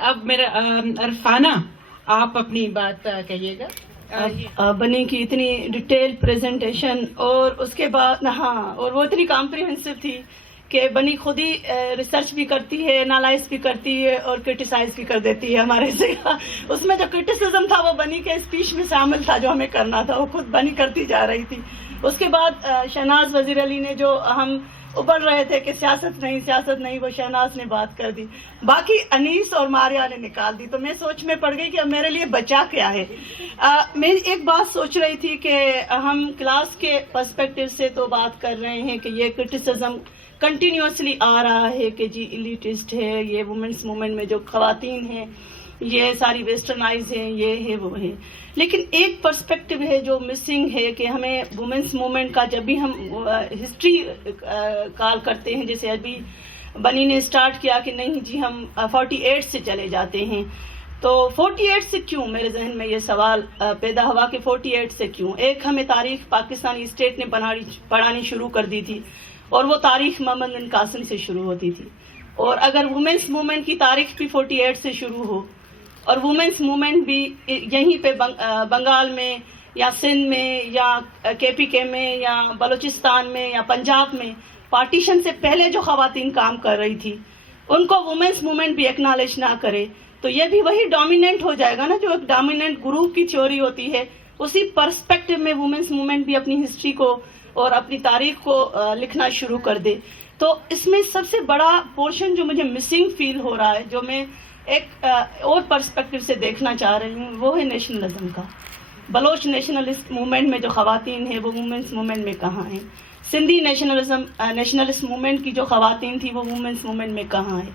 اب میرا عرفانہ آپ اپنی بات کہیے گا. بنی کی اتنی ڈیٹیل پریزنٹیشن اور اس کے بعد اور وہ اتنی کمپریہنسو تھی کہ بنی خود ہی ریسرچ بھی کرتی ہے، انالائز بھی کرتی ہے اور کرٹیسائز بھی کر دیتی ہے ہمارے سے. اس میں جو کرٹیسزم تھا وہ بنی کے اسپیچ میں شامل تھا، جو ہمیں کرنا تھا وہ خود بنی کرتی جا رہی تھی. اس کے بعد شہناز وزیر علی نے، جو ہم ابھر رہے تھے کہ سیاست نہیں، وہ شہناز نے بات کر دی. باقی انیس اور ماریا نے نکال دی. تو میں سوچ میں پڑ گئی کہ اب میرے لیے بچا کیا ہے. میں ایک بات سوچ رہی تھی کہ ہم کلاس کے پرسپیکٹو سے تو بات کر رہے ہیں کہ یہ کرٹیسزم کنٹینیوسلی آ رہا ہے کہ جی ایلیٹسٹ ہے، یہ وومنس موومنٹ میں جو خواتین ہیں یہ ساری ویسٹرنائز ہیں، یہ ہے وہ ہے. لیکن ایک پرسپیکٹو ہے جو مسنگ ہے کہ ہمیں وومنس موومنٹ کا جب بھی ہم ہسٹری کال کرتے ہیں، جیسے ابھی بنی نے اسٹارٹ کیا کہ نہیں جی ہم 48 سے چلے جاتے ہیں، تو 48 سے کیوں؟ میرے ذہن میں یہ سوال پیدا ہوا کہ 48 سے کیوں. ایک ہمیں تاریخ پاکستانی اسٹیٹ نے پڑھانی شروع کر دی تھی اور وہ تاریخ محمد بن قاسم سے شروع ہوتی تھی. اور اگر وومنس موومنٹ کی تاریخ بھی 48 سے شروع ہو اور وومنس موومنٹ بھی یہیں پہ بنگال میں یا سندھ میں یا KPK میں یا بلوچستان میں یا پنجاب میں پارٹیشن سے پہلے جو خواتین کام کر رہی تھی ان کو وومنس موومنٹ بھی ایکنالج نہ کرے تو یہ بھی وہی ڈومیننٹ ہو جائے گا نا، جو ایک ڈومیننٹ گروپ کی تھیوری ہوتی ہے. اسی پرسپیکٹو میں وومنس موومنٹ بھی اپنی ہسٹری کو اور اپنی تاریخ کو لکھنا شروع کر دے. تو اس میں سب سے بڑا پورشن جو مجھے مسنگ فیل ہو رہا ہے، جو میں ایک اور پرسپیکٹو سے دیکھنا چاہ رہی ہوں، وہ ہے نیشنلزم کا. بلوچ نیشنلسٹ موومنٹ میں جو خواتین ہیں وہ وومنس موومنٹ میں کہاں ہیں؟ سندھی نیشنلسٹ موومنٹ کی جو خواتین تھی وہ وومنس موومنٹ میں کہاں ہیں؟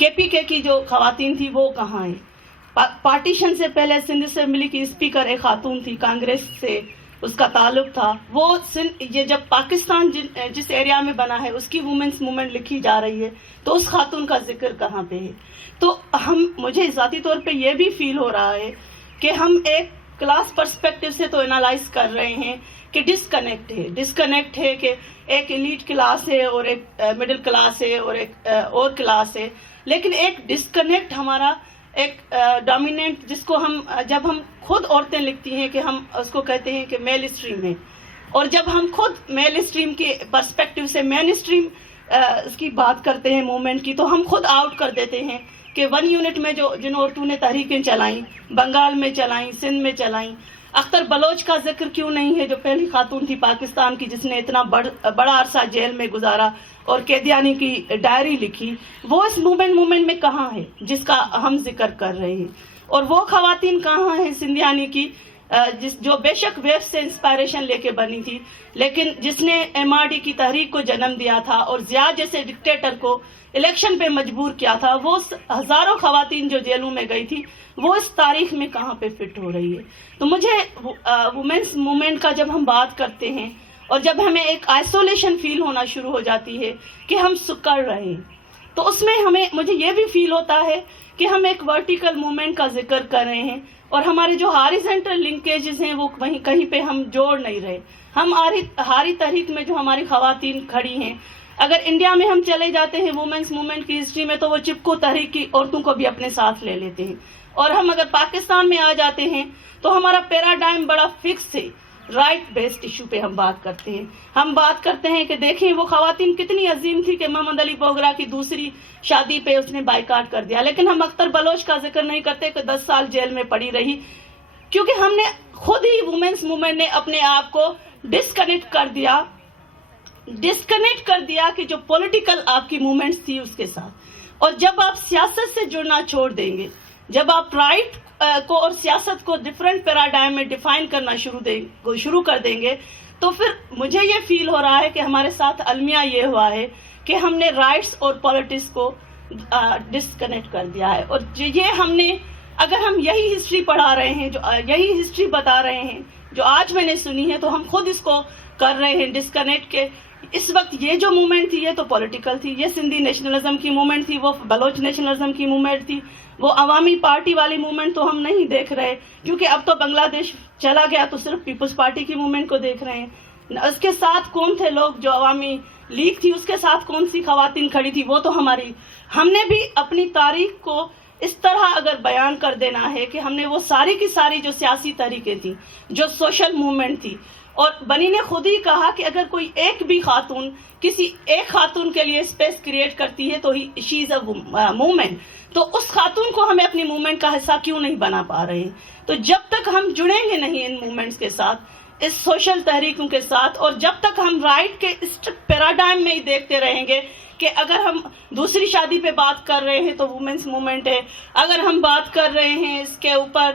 KPK کی جو خواتین تھی وہ کہاں ہیں؟ پارٹیشن سے پہلے سندھ اسمبلی کی اسپیکر ایک خاتون تھی، کانگریس سے اس کا تعلق تھا. وہ یہ جب پاکستان جس ایریا میں بنا ہے اس کی وومنس موومنٹ لکھی جا رہی ہے تو اس خاتون کا ذکر کہاں پہ ہے؟ تو مجھے ذاتی طور پہ یہ بھی فیل ہو رہا ہے کہ ہم ایک کلاس پرسپیکٹو سے تو انالائز کر رہے ہیں کہ ڈسکنیکٹ ہے کہ ایک ایلیٹ کلاس ہے اور ایک مڈل کلاس ہے اور ایک اور کلاس ہے. لیکن ایک ڈسکنیکٹ ہمارا ایک ڈومیننٹ، جس کو جب ہم خود عورتیں لکھتی ہیں کہ ہم اس کو کہتے ہیں کہ میل اسٹریم ہے، اور جب ہم خود میل اسٹریم کے پرسپیکٹو سے مین اسٹریم اس کی بات کرتے ہیں موومنٹ کی، تو ہم خود آؤٹ کر دیتے ہیں کہ 1 یونٹ میں جن عورتوں نے تحریکیں چلائیں، بنگال میں چلائیں، سندھ میں چلائیں. اختر بلوچ کا ذکر کیوں نہیں ہے، جو پہلی خاتون تھی پاکستان کی جس نے اتنا بڑا عرصہ جیل میں گزارا اور قیدیانی کی ڈائری لکھی؟ وہ اس موومنٹ میں کہاں ہے جس کا ہم ذکر کر رہے ہیں؟ اور وہ خواتین کہاں ہیں سندھیانی کی جو بے شک ویو سے انسپائریشن لے کے بنی تھی، لیکن جس نے MRD کی تحریک کو جنم دیا تھا اور ضیاء جیسے ڈکٹیٹر کو الیکشن پہ مجبور کیا تھا؟ وہ ہزاروں خواتین جو جیلوں میں گئی تھی وہ اس تاریخ میں کہاں پہ فٹ ہو رہی ہے؟ تو مجھے وومنس موومنٹ کا جب ہم بات کرتے ہیں اور جب ہمیں ایک آئسولیشن فیل ہونا شروع ہو جاتی ہے کہ ہم سکڑ رہے ہیں، تو اس میں مجھے یہ بھی فیل ہوتا ہے کہ ہم ایک ورٹیکل موومنٹ کا ذکر کر رہے ہیں اور ہمارے جو ہاریزنٹل لنکیجز ہیں وہ کہیں پہ ہم جوڑ نہیں رہے. ہم ہاری تحریک میں جو ہماری خواتین کھڑی ہیں، اگر انڈیا میں ہم چلے جاتے ہیں وومنس موومنٹ کی ہسٹری میں تو وہ چپکو تحریک کی عورتوں کو بھی اپنے ساتھ لے لیتے ہیں. اور ہم اگر پاکستان میں آ جاتے ہیں تو ہمارا پیراڈائم بڑا فکس ہے، رائٹ بیسڈ ایشو پہ ہم بات کرتے ہیں. ہم بات کرتے ہیں کہ دیکھیں وہ خواتین کتنی عظیم تھی کہ محمد علی بوگرا کی دوسری شادی پہ اس نے بائیکاٹ کر دیا، لیکن ہم اختر بلوچ کا ذکر نہیں کرتے کہ 10 سال جیل میں پڑی رہی، کیونکہ ہم نے خود ہی وومنس موومنٹ نے اپنے آپ کو ڈسکنیکٹ کر دیا کہ جو پولیٹیکل آپ کی موومنٹس تھی اس کے ساتھ. اور جب آپ سیاست سے جڑنا چھوڑ دیں گے، جب آپ رائٹ کو اور سیاست کو ڈفرینٹ پیراڈائم میں ڈیفائن کرنا شروع کر دیں گے، تو پھر مجھے یہ فیل ہو رہا ہے کہ ہمارے ساتھ المیہ یہ ہوا ہے کہ ہم نے رائٹس اور پالیٹکس کو ڈسکنیکٹ کر دیا ہے. اور یہ ہم نے، اگر ہم یہی ہسٹری پڑھا رہے ہیں، جو یہی ہسٹری بتا رہے ہیں جو آج میں نے سنی ہے، تو ہم خود اس کو کر رہے ہیں ڈسکنیکٹ کے. اس وقت یہ جو موومنٹ تھی یہ تو پولیٹیکل تھی، یہ سندھی نیشنلزم کی موومنٹ تھی، وہ بلوچ نیشنلزم کی موومنٹ تھی، وہ عوامی پارٹی والی موومنٹ تو ہم نہیں دیکھ رہے، کیونکہ اب تو بنگلہ دیش چلا گیا تو صرف پیپلز پارٹی کی موومنٹ کو دیکھ رہے ہیں. اس کے ساتھ کون تھے لوگ؟ جو عوامی لیگ تھی اس کے ساتھ کون سی خواتین کھڑی تھی؟ وہ تو ہم نے بھی اپنی تاریخ کو اس طرح اگر بیان کر دینا ہے کہ ہم نے وہ ساری کی ساری جو سیاسی تحریکیں تھیں، جو سوشل موومنٹ تھی، اور بنی نے خود ہی کہا کہ اگر کوئی ایک بھی خاتون کسی ایک خاتون کے لیے اسپیس کریٹ کرتی ہے تو شی از اے موومنٹ، تو اس خاتون کو ہمیں اپنی موومنٹ کا حصہ کیوں نہیں بنا پا رہے ہیں؟ تو جب تک ہم جڑیں گے نہیں ان موومنٹس کے ساتھ، اس سوشل تحریکوں کے ساتھ، اور جب تک ہم رائٹ کے اس پیراڈائم میں ہی دیکھتے رہیں گے کہ اگر ہم دوسری شادی پہ بات کر رہے ہیں تو وومنس موومنٹ ہے، اگر ہم بات کر رہے ہیں اس کے اوپر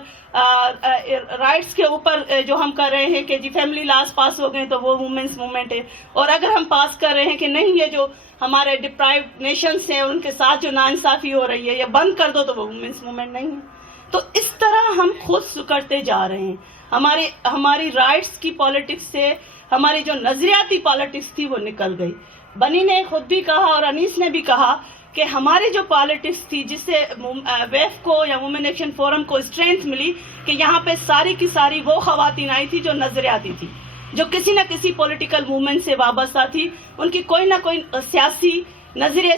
رائٹس کے اوپر جو ہم کر رہے ہیں کہ جی فیملی لاز پاس ہو گئے تو وہ وومنس موومنٹ ہے، اور اگر ہم پاس کر رہے ہیں کہ نہیں یہ جو ہمارے ڈپرائیوڈ نیشنز ہیں ان کے ساتھ جو ناانصافی ہو رہی ہے یا بند کر دو تو وہ وومنس موومنٹ نہیں ہے. تو اس طرح ہم خود سکڑتے جا رہے ہیں. ہماری رائٹس کی پالیٹکس سے ہماری جو نظریاتی پالیٹکس تھی وہ نکل گئی. بنی نے خود بھی کہا اور انیس نے بھی کہا کہ ہماری جو پالیٹکس تھی جس سے ویف کو یا وومن ایکشن فورم کو اسٹرینتھ ملی کہ یہاں پہ ساری کی ساری وہ خواتین آئی تھی جو نظریاتی تھی، جو کسی نہ کسی پولیٹیکل موومنٹ سے وابستہ تھی، ان کی کوئی نہ کوئی سیاسی نظریے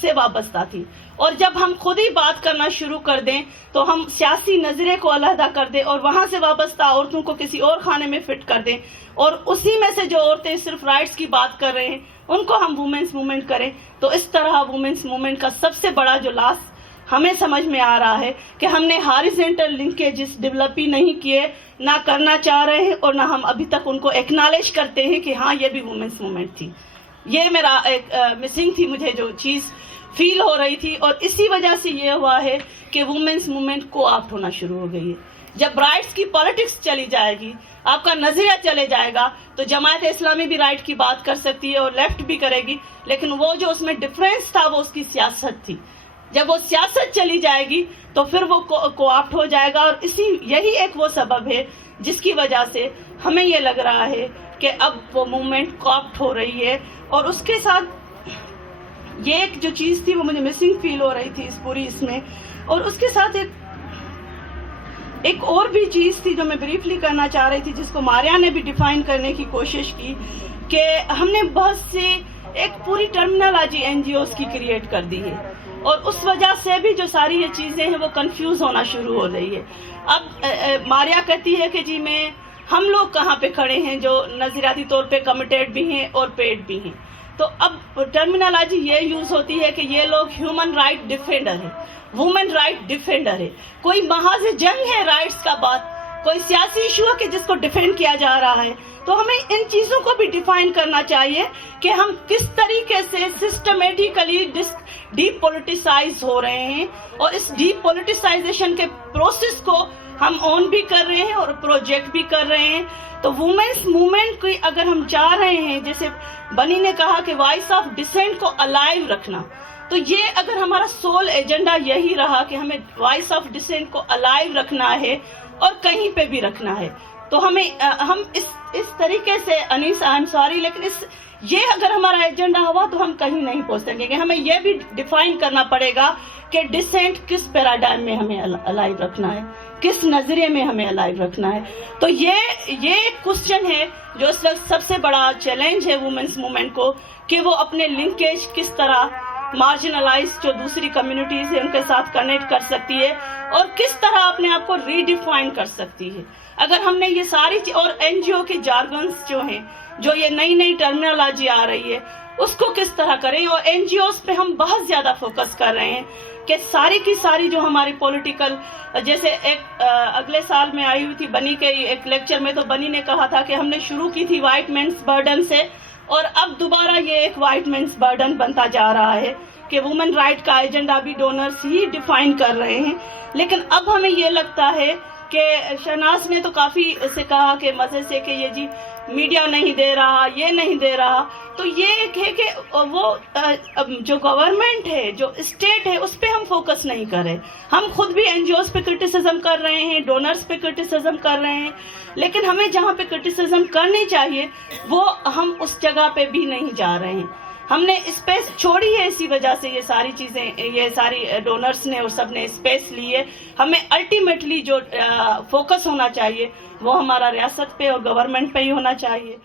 سے وابستہ تھی. اور جب ہم خود ہی بات کرنا شروع کر دیں تو ہم سیاسی نظریے کو علیحدہ کر دیں اور وہاں سے وابستہ عورتوں کو کسی اور خانے میں فٹ کر دیں، اور اسی میں سے جو عورتیں صرف رائٹس کی بات کر رہے ہیں ان کو ہم وومنس موومنٹ کریں، تو اس طرح وومنس موومنٹ کا سب سے بڑا جو لاس ہمیں سمجھ میں آ رہا ہے کہ ہم نے ہاریزنٹل لنکیجز ڈیولپ ہی نہیں کیے، نہ کرنا چاہ رہے ہیں، اور نہ ہم ابھی تک ان کو ایکنالج کرتے ہیں کہ ہاں یہ بھی وومنس موومنٹ تھی. یہ میرا ایک مسنگ تھی، مجھے جو چیز فیل ہو رہی تھی، اور اسی وجہ سے یہ ہوا ہے کہ وومنس موومنٹ کو آپٹ ہونا شروع ہو گئی ہے. جب رائٹس کی پالیٹکس چلی جائے گی، آپ کا نظریہ چلے جائے گا، تو جماعت اسلامی بھی رائٹ کی بات کر سکتی ہے اور لیفٹ بھی کرے گی، لیکن وہ جو اس میں ڈفرینس تھا وہ اس کی سیاست تھی. جب وہ سیاست چلی جائے گی تو پھر وہ کو آپٹ ہو جائے گا، اور یہی ایک وہ سبب ہے جس کی وجہ سے ہمیں یہ لگ رہا ہے کہ اب وہ موومنٹ کو آپٹ ہو رہی ہے. اور اس کے ساتھ یہ ایک جو چیز تھی وہ مجھے مسنگ فیل ہو رہی تھی اس پوری اس میں، اور اس کے ساتھ ایک اور بھی چیز تھی جو میں بریفلی کرنا چاہ رہی تھی، جس کو ماریا نے بھی ڈیفائن کرنے کی کوشش کی، کہ ہم نے بہت سے ایک پوری ٹرمینالوجی این جی اوز کی کریٹ کر دی ہے، اور اس وجہ سے بھی جو ساری یہ چیزیں ہیں وہ کنفیوز ہونا شروع ہو رہی ہے. اب ماریا کہتی ہے کہ جی ہم لوگ کہاں پہ کھڑے ہیں جو نظریاتی طور پہ کمیٹیڈ بھی ہیں اور پیڈ بھی ہیں. تو اب ٹرمینالوجی یہ یوز ہوتی ہے کہ یہ لوگ ہیومن رائٹ ڈیفینڈر ہے، وومن رائٹ ڈیفینڈر ہے. کوئی محاذ جنگ ہے رائٹس کا بات، کوئی سیاسی ایشو ہے کہ جس کو ڈیفینڈ کیا جا رہا ہے. تو ہمیں ان چیزوں کو بھی ڈیفائن کرنا چاہیے کہ ہم کس طریقے سے سسٹمیٹیکلی ڈیپ پولیٹیسائز ہو رہے ہیں، اور اس ڈیپ پولیٹیسائزیشن کے پروسیس کو ہم اون بھی کر رہے ہیں اور پروجیکٹ بھی کر رہے ہیں. تو وومنس موومنٹ کو اگر ہم چاہ رہے ہیں، جیسے بنی نے کہا کہ وائس آف ڈسینٹ کو الائیو رکھنا، تو یہ اگر ہمارا سول ایجنڈا یہی رہا کہ ہمیں وائس آف ڈسینٹ کو الائیو رکھنا ہے اور کہیں پہ بھی رکھنا ہے، تو ہم اس طریقے سے انیس آئی ایم سوری لیکن یہ اگر ہمارا ایجنڈا ہوا تو ہم کہیں نہیں پہنچ سکیں گے. ہمیں یہ بھی ڈیفائن کرنا پڑے گا کہ ڈسینٹ کس پیراڈائم میں ہمیں الائیو رکھنا ہے، کس نظریے میں ہمیں الائیو رکھنا ہے. تو یہ ایک کوسچن ہے جو اس وقت سب سے بڑا چیلنج ہے وومنس موومنٹ کو، کہ وہ اپنے لنکیج کس طرح مارجنلائز جو دوسری کمیونٹیز ہیں ان کے ساتھ کنیکٹ کر سکتی ہے، اور کس طرح اپنے آپ کو ری ڈیفائن کر سکتی ہے. اگر ہم نے یہ ساری اور این جی او کے جارگنز جو ہیں، جو یہ نئی ٹرمینالوجی آ رہی ہے، اس کو کس طرح کریں. اور این جی اوز پہ ہم بہت زیادہ فوکس کر رہے ہیں کہ ساری کی ساری جو ہماری پولیٹیکل، جیسے ایک اگلے سال میں آئی ہوئی تھی بنی کے ایک لیکچر میں، تو بنی نے کہا تھا کہ ہم نے شروع کی تھی وائٹ مینس برڈن سے، اور اب دوبارہ یہ ایک وائٹ مینس برڈن بنتا جا رہا ہے کہ وومن رائٹ کا ایجنڈا بھی ڈونرز ہی ڈیفائن کر رہے ہیں. لیکن اب ہمیں یہ لگتا ہے کہ شہناز نے تو کافی سے کہا کہ مزے سے کہ یہ جی میڈیا نہیں دے رہا، یہ نہیں دے رہا. تو یہ ایک ہے کہ وہ جو گورنمنٹ ہے، جو اسٹیٹ ہے، اس پہ ہم فوکس نہیں کر رہے. ہم خود بھی این جی اوز پہ کرٹیسزم کر رہے ہیں، ڈونرز پہ کرٹیسزم کر رہے ہیں، لیکن ہمیں جہاں پہ کرٹیسزم کرنی چاہیے وہ ہم اس جگہ پہ بھی نہیں جا رہے ہیں. ہم نے اسپیس چھوڑی ہے، اسی وجہ سے یہ ساری چیزیں، یہ ساری ڈونرز نے اور سب نے اسپیس لی ہے. ہمیں الٹیمیٹلی جو فوکس ہونا چاہیے وہ ہمارا ریاست پہ اور گورنمنٹ پہ ہی ہونا چاہیے.